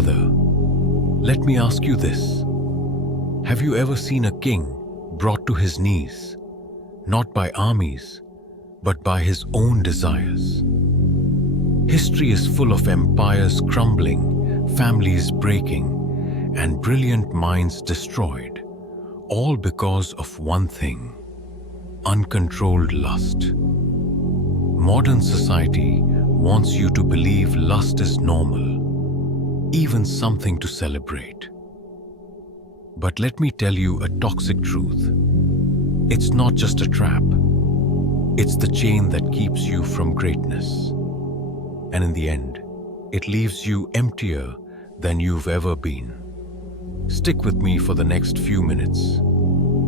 Brother, let me ask you this. Have you ever seen a king brought to his knees, not by armies, but by his own desires? History is full of empires crumbling, families breaking, and brilliant minds destroyed, all because of one thing: uncontrolled lust. Modern society wants you to believe lust is normal, even something to celebrate. But let me tell you a toxic truth. It's not just a trap. It's the chain that keeps you from greatness. And in the end, it leaves you emptier than you've ever been. Stick with me for the next few minutes,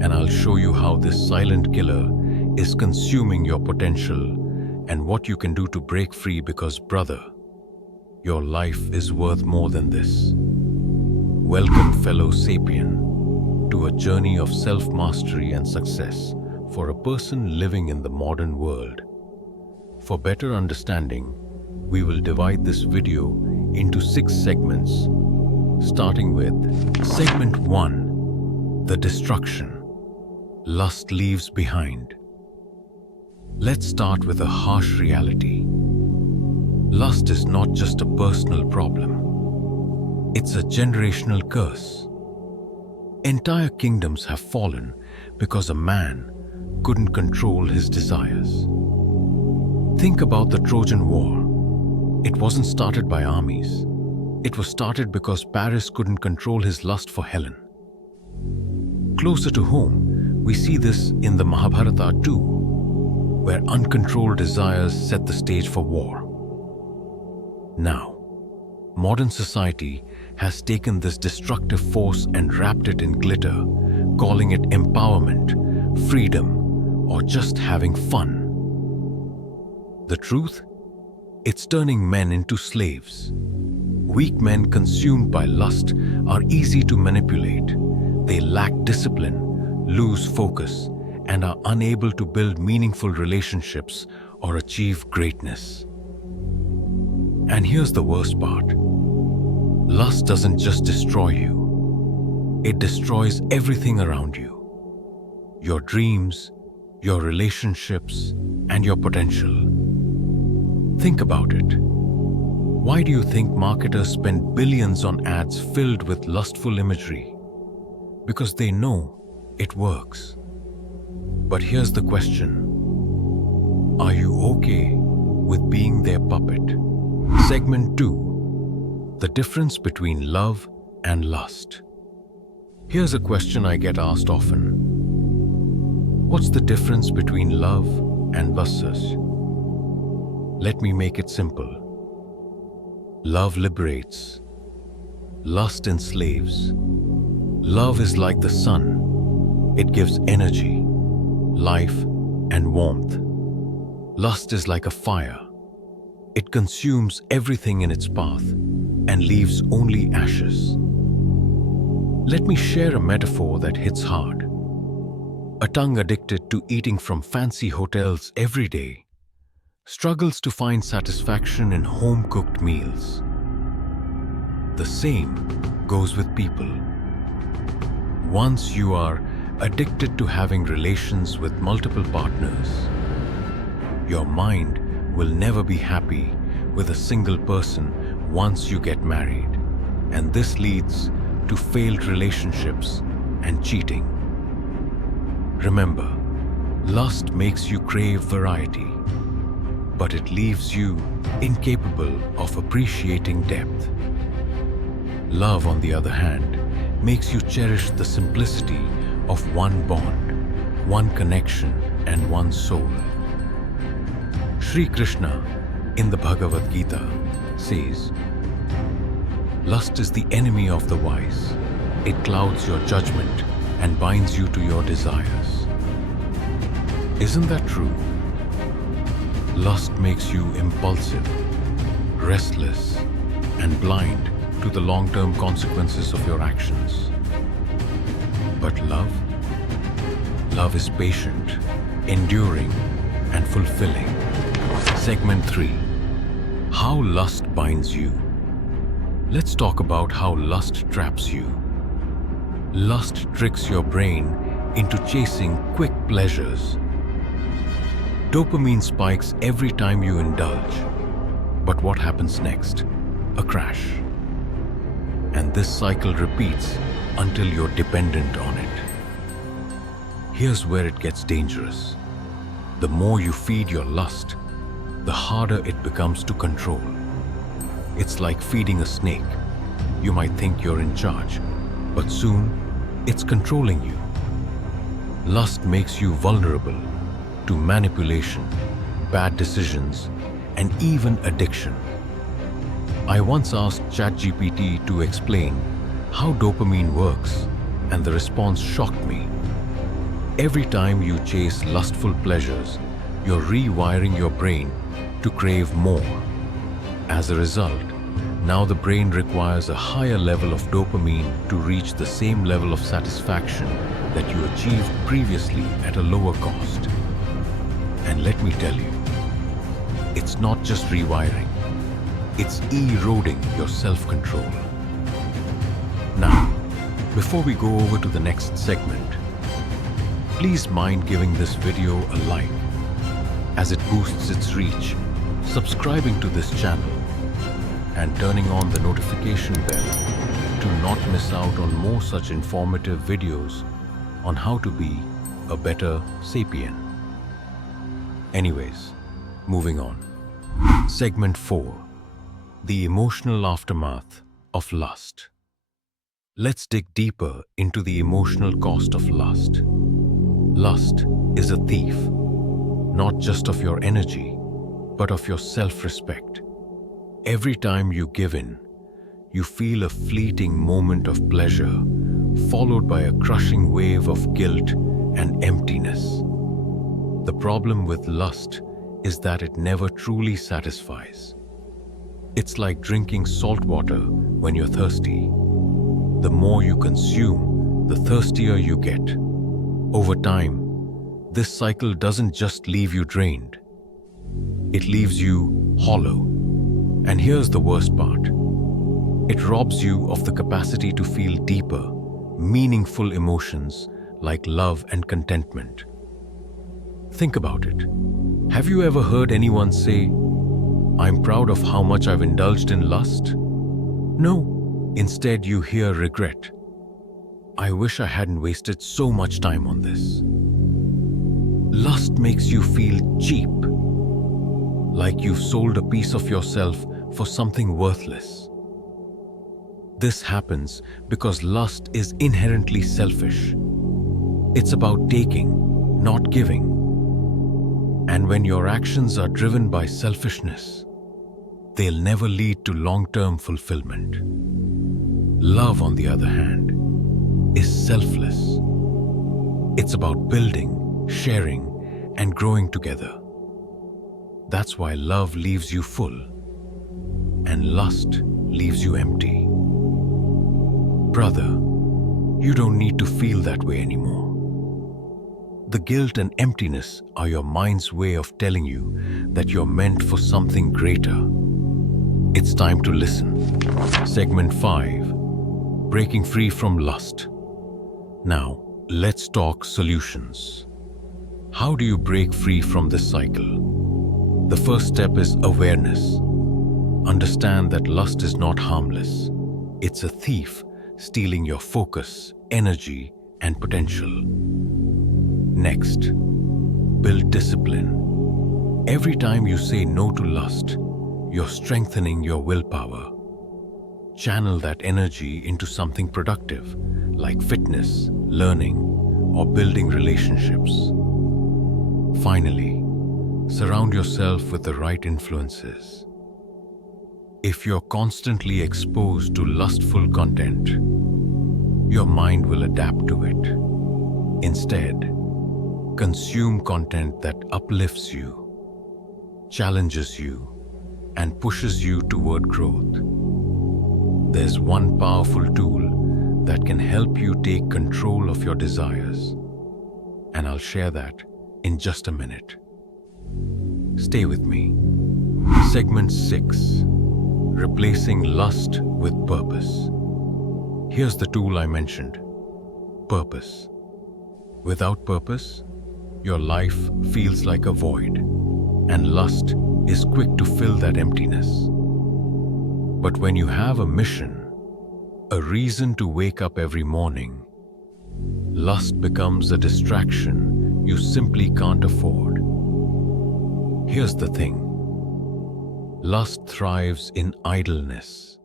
and I'll show you how this silent killer is consuming your potential and what you can do to break free, because, brother, your life is worth more than this. Welcome, fellow sapien, to a journey of self-mastery and success for a person living in the modern world. For better understanding, we will divide this video into 6 segments, starting with Segment 1, the destruction lust leaves behind. Let's start with a harsh reality. Lust is not just a personal problem. It's a generational curse. Entire kingdoms have fallen because a man couldn't control his desires. Think about the Trojan War. It wasn't started by armies. It was started because Paris couldn't control his lust for Helen. Closer to home, we see this in the Mahabharata too, where uncontrolled desires set the stage for war. Now, modern society has taken this destructive force and wrapped it in glitter, calling it empowerment, freedom, or just having fun. The truth? It's turning men into slaves. Weak men consumed by lust are easy to manipulate. They lack discipline, lose focus, and are unable to build meaningful relationships or achieve greatness. And here's the worst part. Lust doesn't just destroy you. It destroys everything around you. Your dreams, your relationships, and your potential. Think about it. Why do you think marketers spend billions on ads filled with lustful imagery? Because they know it works. But here's the question. Are you okay with being their puppet? Segment 2. The difference between love and lust. Here's a question I get asked often. What's the difference between love and versus? Let me make it simple. Love liberates. Lust enslaves. Love is like the sun. It gives energy, life, and warmth. Lust is like a fire. It consumes everything in its path and leaves only ashes. Let me share a metaphor that hits hard. A tongue addicted to eating from fancy hotels every day struggles to find satisfaction in home-cooked meals. The same goes with people. Once you are addicted to having relations with multiple partners, your mind will never be happy with a single person once you get married, and this leads to failed relationships and cheating. Remember, lust makes you crave variety, but it leaves you incapable of appreciating depth. Love, on the other hand, makes you cherish the simplicity of one bond, one connection, and one soul. Sri Krishna, in the Bhagavad Gita, says, "Lust is the enemy of the wise. It clouds your judgment and binds you to your desires." Isn't that true? Lust makes you impulsive, restless, and blind to the long-term consequences of your actions. But love? Love is patient, enduring, and fulfilling. Segment 3. How lust binds you. Let's talk about how lust traps you. Lust tricks your brain into chasing quick pleasures. Dopamine spikes every time you indulge. But what happens next? A crash. And this cycle repeats until you're dependent on it. Here's where it gets dangerous. The more you feed your lust, the harder it becomes to control. It's like feeding a snake. You might think you're in charge, but soon it's controlling you. Lust makes you vulnerable to manipulation, bad decisions, and even addiction. I once asked ChatGPT to explain how dopamine works, and the response shocked me. Every time you chase lustful pleasures, you're rewiring your brain to crave more. As a result, now the brain requires a higher level of dopamine to reach the same level of satisfaction that you achieved previously at a lower cost. And let me tell you, it's not just rewiring, it's eroding your self-control. Now, before we go over to the next segment, please mind giving this video a like, as it boosts its reach, subscribing to this channel, and turning on the notification bell to not miss out on more such informative videos on how to be a better sapien. Anyways, moving on. Segment 4. The emotional aftermath of lust. Let's dig deeper into the emotional cost of lust. Lust is a thief, not just of your energy, but of your self-respect. Every time you give in, you feel a fleeting moment of pleasure, followed by a crushing wave of guilt and emptiness. The problem with lust is that it never truly satisfies. It's like drinking salt water when you're thirsty. The more you consume, the thirstier you get. Over time, this cycle doesn't just leave you drained. It leaves you hollow. And here's the worst part. It robs you of the capacity to feel deeper, meaningful emotions like love and contentment. Think about it. Have you ever heard anyone say, "I'm proud of how much I've indulged in lust"? No. Instead, you hear regret. "I wish I hadn't wasted so much time on this." Lust makes you feel cheap, like you've sold a piece of yourself for something worthless. This happens because lust is inherently selfish. It's about taking, not giving. And when your actions are driven by selfishness, they'll never lead to long-term fulfillment. Love, on the other hand, is selfless. It's about building, sharing, and growing together. That's why love leaves you full, and lust leaves you empty. Brother, you don't need to feel that way anymore. The guilt and emptiness are your mind's way of telling you that you're meant for something greater. It's time to listen. Segment 5. Breaking free from lust. Now, let's talk solutions. How do you break free from this cycle? The first step is awareness. Understand that lust is not harmless. It's a thief stealing your focus, energy, and potential. Next, build discipline. Every time you say no to lust, you're strengthening your willpower. Channel that energy into something productive, like fitness, learning, or building relationships. Finally, surround yourself with the right influences. If you're constantly exposed to lustful content, your mind will adapt to it. Instead, consume content that uplifts you, challenges you, and pushes you toward growth. There's one powerful tool that can help you take control of your desires, and I'll share that in just a minute. Stay with me. Segment 6. replacing lust with purpose. Here's the tool I mentioned: purpose. Without purpose, your life feels like a void, and lust is quick to fill that emptiness. But when you have a mission, a reason to wake up every morning, lust becomes a distraction you simply can't afford. Here's the thing: lust thrives in idleness.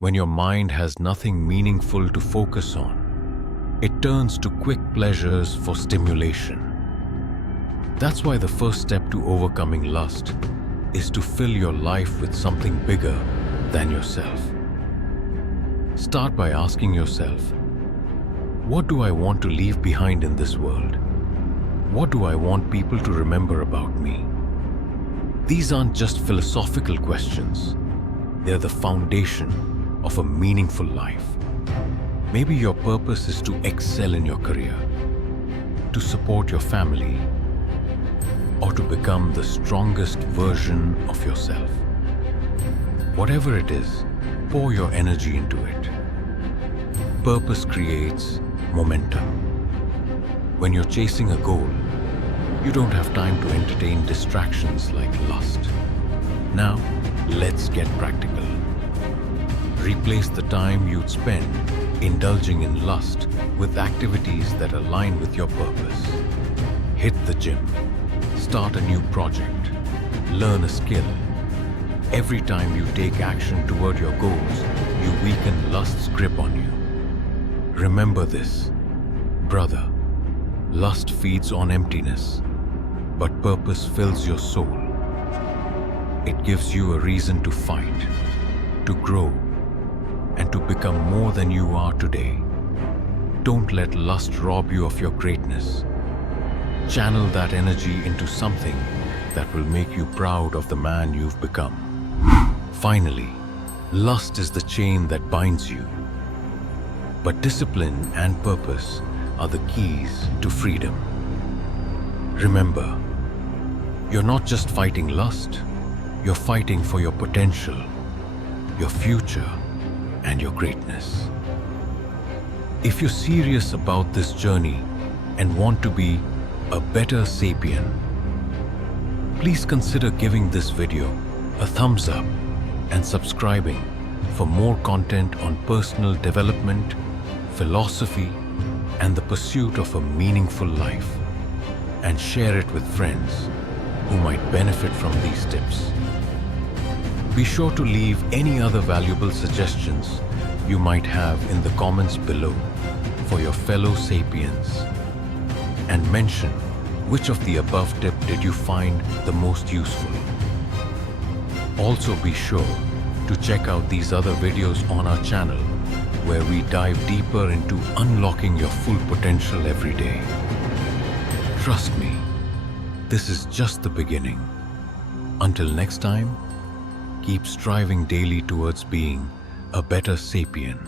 When your mind has nothing meaningful to focus on, it turns to quick pleasures for stimulation. That's why the first step to overcoming lust is to fill your life with something bigger than yourself. Start by asking yourself, what do I want to leave behind in this world? What do I want people to remember about me? These aren't just philosophical questions. They're the foundation of a meaningful life. Maybe your purpose is to excel in your career, to support your family, or to become the strongest version of yourself. Whatever it is, pour your energy into it. Purpose creates momentum. When you're chasing a goal, you don't have time to entertain distractions like lust. Now, let's get practical. Replace the time you'd spend indulging in lust with activities that align with your purpose. Hit the gym, start a new project, learn a skill. Every time you take action toward your goals, you weaken lust's grip on you. Remember this, brother: lust feeds on emptiness, but purpose fills your soul. It gives you a reason to fight, to grow, and to become more than you are today. Don't let lust rob you of your greatness. Channel that energy into something that will make you proud of the man you've become. Finally, lust is the chain that binds you, but discipline and purpose are the keys to freedom. Remember, you're not just fighting lust, you're fighting for your potential, your future, and your greatness. If you're serious about this journey and want to be a better sapien, please consider giving this video a thumbs up and subscribing for more content on personal development, philosophy, and the pursuit of a meaningful life. And share it with friends who might benefit from these tips. Be sure to leave any other valuable suggestions you might have in the comments below for your fellow sapiens, and mention which of the above tip did you find the most useful. Also be sure to check out these other videos on our channel where we dive deeper into unlocking your full potential every day. Trust me, this is just the beginning. Until next time, keep striving daily towards being a better sapien.